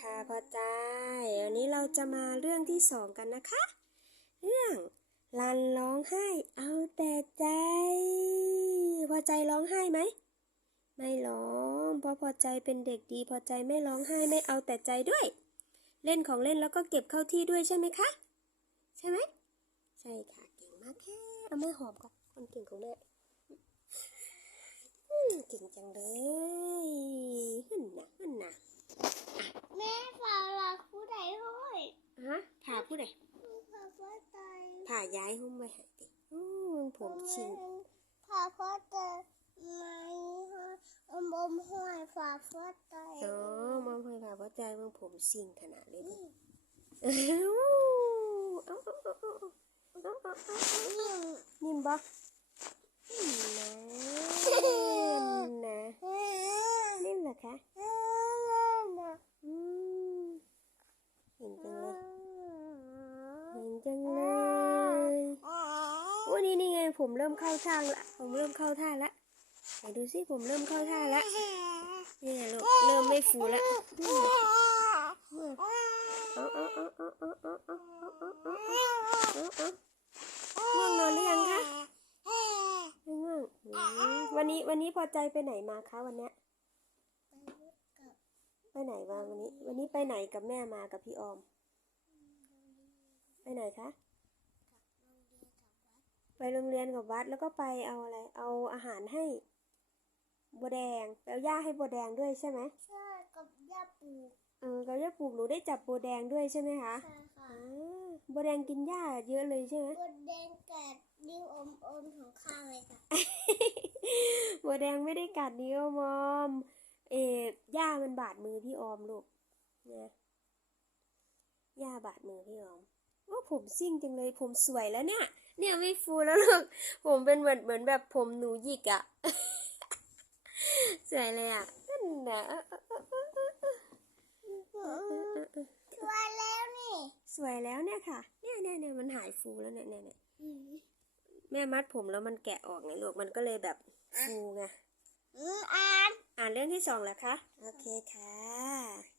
ค่ะพอใจวันนี้เราจะมาเรื่องที่สองกันนะคะ เรื่องลันร้องไห้เอาแต่ใจ พอใจร้องไห้ไหม ไม่ร้องเพราะพอใจเป็นเด็กดีพอใจไม่ร้องไห้ไม่เอาแต่ใจด้วย เล่นของเล่นแล้วก็เก็บเข้าที่ด้วยใช่ไหมคะ ใช่ไหมใช่ค่ะเก่งมากแค่เอามือหอมก่อนคนเก่งของแม่เก่งจังเลย ผ่าย้ายหุ้มไปหายไปอืมผมชิงผ่าพ่อเตยไม่ห้อยบมห้อยผ่าพ่อเตยอ๋อมอมห้อยผ่าพ่อเตยมึงผมชิงขนาดเลยนิ่มบ่นิ่มนะ ผมเริ่มเข้าท่าละ ผมเริ่มเข้าท่าละไหนดูสิผมเริ่มเข้าท่าละนี่แหละลูกเริ่มไม่ฟูละง่วงนอนหรือยังคะไม่ง่วงวันนี้วันนี้พอใจไปไหนมาคะวันเนี้ยไปไหนวะวันนี้ วันนี้ไปไหนกับแม่มากับพี่ออม ไปไหนคะ ไปโรงเรียนกับวัดแล้วก็ไปเอาอะไร เอาอาหารให้บัวแดงไปเอาหญ้าให้บัวแดงด้วยใช่ไหมใช่กับย่าปูเออกับย่าปลูกหนูได้จับบัวแดงด้วยใช่ไหมคะใช่ค่ะอ่าบัวแดงกินหญ้าเยอะเลยใช่ไหมบดแดงแกดนิ้วอมอมของข้างเลยค่ะบัวแดงไม่ได้กัดนิ้วมอม เอหญ้ามันบาดมือพี่ออมลูกนะหญ้าบาดมือพี่ออม ว่าผมซิ่งจังเลยผมสวยแล้วเนี่ย เนี่ยไม่ฟูแล้วลูกผมเป็นเหมือนเหมือนแบบผมหนูหยิกอะสวยเลยอะนั่นนะสวยแล้วนี่ สวยแล้วเนี่ยค่ะ เนี่ยเนี่ยเนี่ยมันหายฟูแล้วเนี่ยเนี่ยเนี่ยแม่มัดผมแล้วมันแกะออกไงลูกมันก็เลยแบบฟูไงอ่าน อ่านเรื่องที่สองแล้วคะ โอเคค่ะ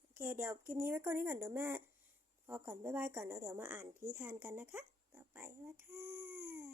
โอเค เดี๋ยวคลิปนี้ไว้ก่อนนี้ก่อนเดี๋ยวแม่ พอก่อนบ๊ายบายก่อนแล้วเดี๋ยวมาอ่านนิทานกันนะคะ ต่อไปว่าค่ะ